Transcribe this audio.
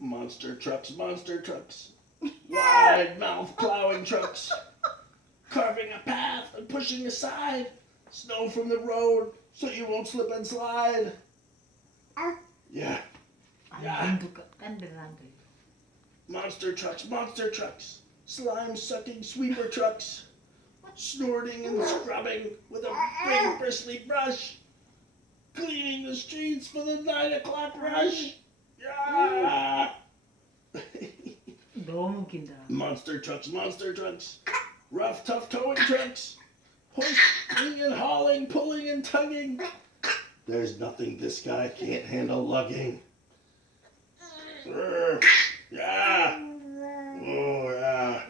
Monster trucks, wide mouth plowing trucks, carving a path and pushing aside snow from the road so you won't slip and slide. Yeah. Yeah. Kan beneran tuh. Monster trucks, slime sucking sweeper trucks, snorting and scrubbing with a big bristly brush, cleaning the streets for the 9 o'clock rush. Yeah. Bawa mungkin dah. Monster trucks, rough, tough towing trucks, hoisting and hauling, pulling and tugging. There's nothing this guy can't handle lugging. Yeah. Oh, yeah.